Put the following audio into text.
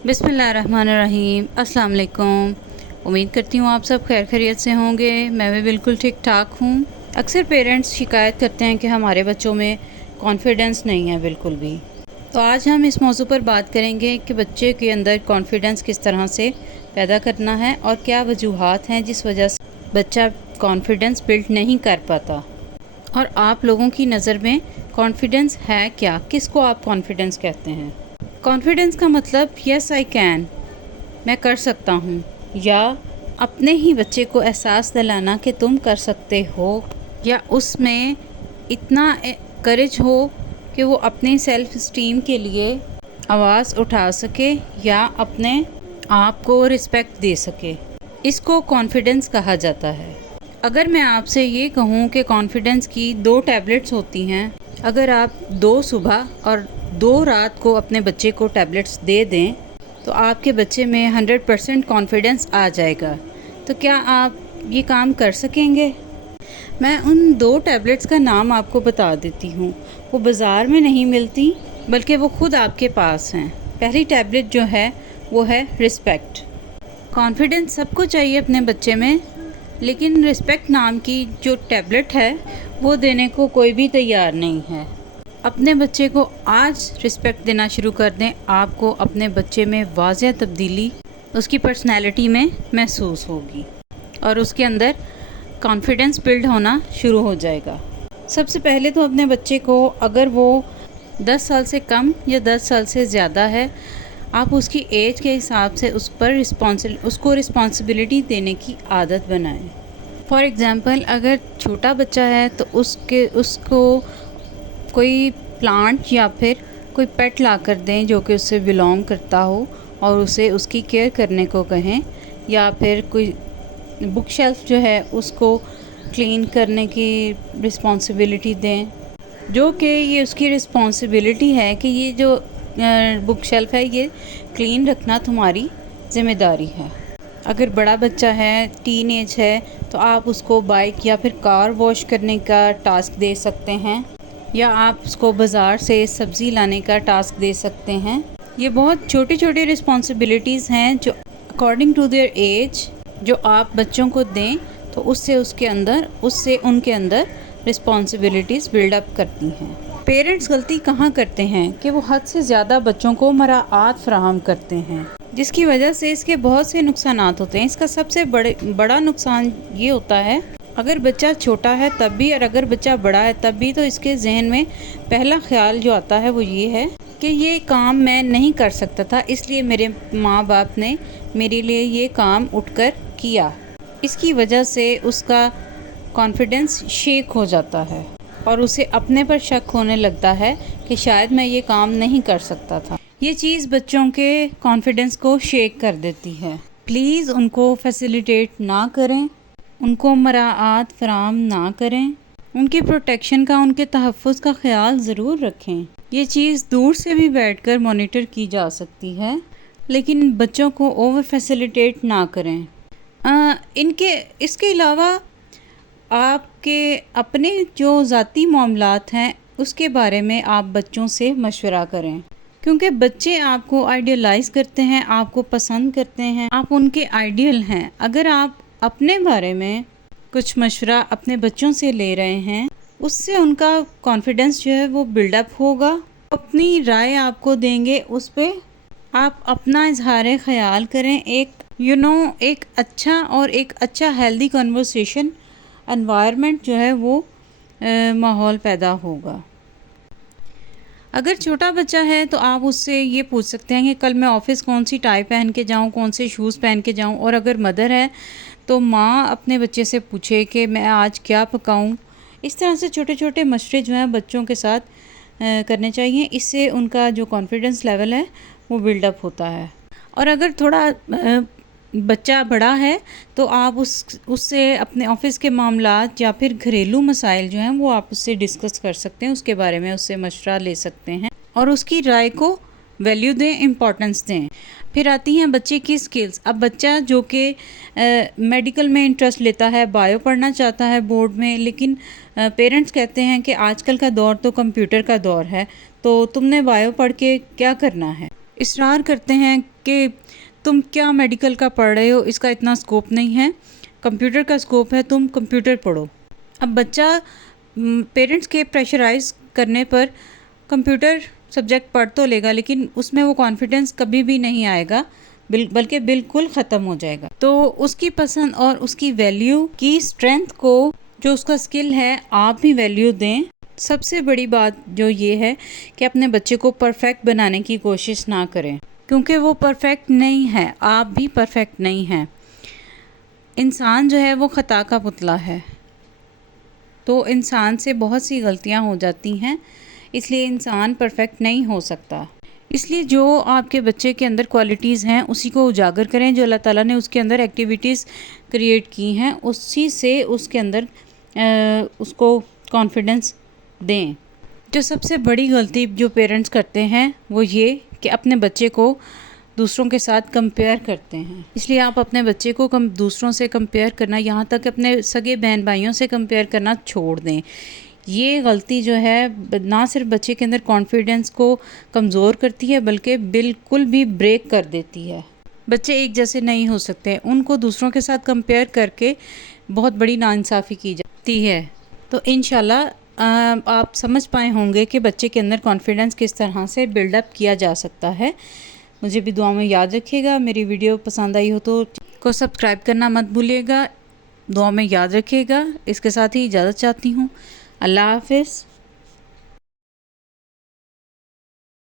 बिस्मिल्लाहिर्रहमानिर्रहीम। अस्सलाम वालेकुम। उम्मीद करती हूँ आप सब खैर खैरियत से होंगे। मैं भी बिल्कुल ठीक ठाक हूँ। अक्सर पेरेंट्स शिकायत करते हैं कि हमारे बच्चों में कॉन्फिडेंस नहीं है बिल्कुल भी। तो आज हम इस मौजू पर बात करेंगे कि बच्चे के अंदर कॉन्फिडेंस किस तरह से पैदा करना है और क्या वजूहात हैं जिस वजह से बच्चा कॉन्फिडेंस बिल्ड नहीं कर पाता। और आप लोगों की नज़र में कॉन्फिडेंस है क्या? किसको आप कॉन्फिडेंस कहते हैं? कॉन्फिडेंस का मतलब यस आई कैन, मैं कर सकता हूँ, या अपने ही बच्चे को एहसास दिलाना कि तुम कर सकते हो, या उसमें इतना करेज हो कि वो अपने सेल्फ स्टीम के लिए आवाज़ उठा सके या अपने आप को रिस्पेक्ट दे सके। इसको कॉन्फिडेंस कहा जाता है। अगर मैं आपसे ये कहूँ कि कॉन्फिडेंस की 2 टैबलेट्स होती हैं, अगर आप 2 सुबह और 2 रात को अपने बच्चे को टैबलेट्स दे दें तो आपके बच्चे में 100% कॉन्फिडेंस आ जाएगा। तो क्या आप ये काम कर सकेंगे? मैं उन 2 टैबलेट्स का नाम आपको बता देती हूँ। वो बाज़ार में नहीं मिलती बल्कि वो खुद आपके पास हैं। पहली टैबलेट जो है वो है रिस्पेक्ट। कॉन्फिडेंस सबको चाहिए अपने बच्चे में, लेकिन रिस्पेक्ट नाम की जो टैबलेट है वो देने को कोई भी तैयार नहीं है। अपने बच्चे को आज रिस्पेक्ट देना शुरू कर दें, आपको अपने बच्चे में वाज़ह तब्दीली उसकी पर्सनैलिटी में महसूस होगी और उसके अंदर कॉन्फिडेंस बिल्ड होना शुरू हो जाएगा। सबसे पहले तो अपने बच्चे को, अगर वो 10 साल से कम या 10 साल से ज़्यादा है, आप उसकी एज के हिसाब से उसको रिस्पॉन्सिबिलिटी देने की आदत बनाएं। फॉर एग्ज़ाम्पल, अगर छोटा बच्चा है तो उसको कोई प्लांट या फिर कोई पेट ला कर दें जो कि उससे बिलोंग करता हो और उसे उसकी केयर करने को कहें, या फिर कोई बुक शेल्फ जो है उसको क्लीन करने की रिस्पॉन्सिबिलिटी दें, जो कि ये उसकी रिस्पॉन्सिबिलिटी है कि ये जो बुक शेल्फ है ये क्लीन रखना तुम्हारी ज़िम्मेदारी है। अगर बड़ा बच्चा है, टीन एज है, तो आप उसको बाइक या फिर कार वॉश करने का टास्क दे सकते हैं, या आप उसको बाज़ार से सब्ज़ी लाने का टास्क दे सकते हैं। ये बहुत छोटी छोटी रिस्पॉन्सिबिलिटीज़ हैं जो अकॉर्डिंग टू देयर एज जो आप बच्चों को दें तो उससे उनके अंदर रिस्पॉन्सिबिलिटीज़ बिल्डअप करती हैं। पेरेंट्स गलती कहाँ करते हैं कि वो हद से ज़्यादा बच्चों को मराआत फराहम करते हैं, जिसकी वजह से इसके बहुत से नुकसानात होते हैं। इसका सबसे बड़ा नुकसान ये होता है, अगर बच्चा छोटा है तब भी और अगर बच्चा बड़ा है तब भी, तो इसके जहन में पहला ख्याल जो आता है वो ये है कि ये काम मैं नहीं कर सकता था, इसलिए मेरे माँ बाप ने मेरे लिए ये काम उठकर किया। इसकी वजह से उसका कॉन्फिडेंस शेक हो जाता है और उसे अपने पर शक होने लगता है कि शायद मैं ये काम नहीं कर सकता था। ये चीज़ बच्चों के कॉन्फिडेंस को शेक कर देती है। प्लीज़ उनको फैसिलिटेट ना करें, उनको मराआत फराहम ना करें, उनकी प्रोटेक्शन का, उनके तहफ़्फ़ुज़ का ख़याल ज़रूर रखें। ये चीज़ दूर से भी बैठकर मॉनिटर की जा सकती है, लेकिन बच्चों को ओवर फैसिलिटेट ना करें। इसके अलावा आपके अपने जो ज़ाती मामलात हैं उसके बारे में आप बच्चों से मशवरा करें, क्योंकि बच्चे आपको आइडियलाइज़ करते हैं, आपको पसंद करते हैं, आप उनके आइडियल हैं। अगर आप अपने बारे में कुछ मशवरा अपने बच्चों से ले रहे हैं, उससे उनका कॉन्फिडेंस जो है वो बिल्डअप होगा। अपनी राय आपको देंगे, उस पे आप अपना इजहार ख्याल करें। एक अच्छा हेल्दी कन्वर्सेशन एनवायरनमेंट जो है वो माहौल पैदा होगा। अगर छोटा बच्चा है तो आप उससे ये पूछ सकते हैं कि कल मैं ऑफ़िस कौन सी टाई पहन के जाऊँ, कौन से शूज़ पहन के जाऊँ। और अगर मदर है तो माँ अपने बच्चे से पूछे कि मैं आज क्या पकाऊँ। इस तरह से छोटे छोटे मशवरे जो हैं बच्चों के साथ करने चाहिए। इससे उनका जो कॉन्फिडेंस लेवल है वो बिल्डअप होता है। और अगर थोड़ा बच्चा बड़ा है तो आप उससे अपने ऑफ़िस के मामलात या फिर घरेलू मसाइल जो हैं वो आप उससे डिस्कस कर सकते हैं, उसके बारे में उससे मशवरा ले सकते हैं और उसकी राय को वैल्यू दें, इम्पोर्टेंस दें। फिर आती हैं बच्चे की स्किल्स। अब बच्चा जो कि मेडिकल में इंटरेस्ट लेता है, बायो पढ़ना चाहता है बोर्ड में, लेकिन पेरेंट्स कहते हैं कि आजकल का दौर तो कंप्यूटर का दौर है, तो तुमने बायो पढ़ के क्या करना है। اصرار کرتے ہیں کہ تم کیا میڈیکل کا پڑھ رہے ہو، اس کا اتنا اسکوپ نہیں ہے، کمپیوٹر کا اسکوپ ہے، تم کمپیوٹر پڑھو۔ اب بچہ پیرنٹس کے پریشرائز کرنے پر کمپیوٹر سبجیکٹ پڑھ تو لے گا، لیکن اس میں وہ کانفیڈنس کبھی بھی نہیں آئے گا، بلکہ بالکل ختم ہو جائے گا۔ تو اس کی پسند اور اس کی ویلیو کی اسٹرینتھ کو، جو اس کا اسکل ہے، آپ بھی ویلیو دیں۔ سب سے بڑی بات جو یہ ہے کہ اپنے بچے کو پرفیکٹ بنانے کی کوشش نہ کریں، کیونکہ وہ پرفیکٹ نہیں ہے، آپ بھی پرفیکٹ نہیں ہیں۔ انسان جو ہے وہ خطا کا پتلا ہے، تو انسان سے بہت سی غلطیاں ہو جاتی ہیں، اس لیے انسان پرفیکٹ نہیں ہو سکتا۔ اس لیے جو آپ کے بچے کے اندر کوالٹیز ہیں اسی کو اجاگر کریں، جو اللہ تعالیٰ نے اس کے اندر ایکٹیویٹیز کریٹ کی ہیں اسی سے اس کے اندر اس کو کانفیڈنس دیں۔ جو سب سے بڑی غلطی جو پیرنٹس کرتے ہیں وہ یہ کہ اپنے بچے کو دوسروں کے ساتھ کمپیئر کرتے ہیں۔ اس لیے آپ اپنے بچے کو دوسروں سے کمپیئر کرنا، یہاں تک اپنے سگے بہن بھائیوں سے کمپیئر کرنا چھوڑ دیں۔ یہ غلطی جو ہے نہ صرف بچے کے اندر کانفیڈنس کو کمزور کرتی ہے بلکہ بالکل بھی بریک کر دیتی ہے۔ بچے ایک جیسے نہیں ہو سکتے، ان کو دوسروں کے ساتھ کمپیئر کر کے بہت بڑی ناانصافی کی جاتی ہے۔ تو انشاءاللہ آپ سمجھ پائے ہوں گے کہ بچے کے اندر کانفیڈنس کس طرح سے بلڈ اپ کیا جا سکتا ہے۔ مجھے بھی دعا میں یاد رکھیے گا۔ میری ویڈیو پسند آئی ہو تو کو سبسکرائب کرنا مت بھولیے گا، دعا میں یاد رکھیے گا۔ اس کے ساتھ ہی اجازت چاہتی ہوں۔ اللہ حافظ۔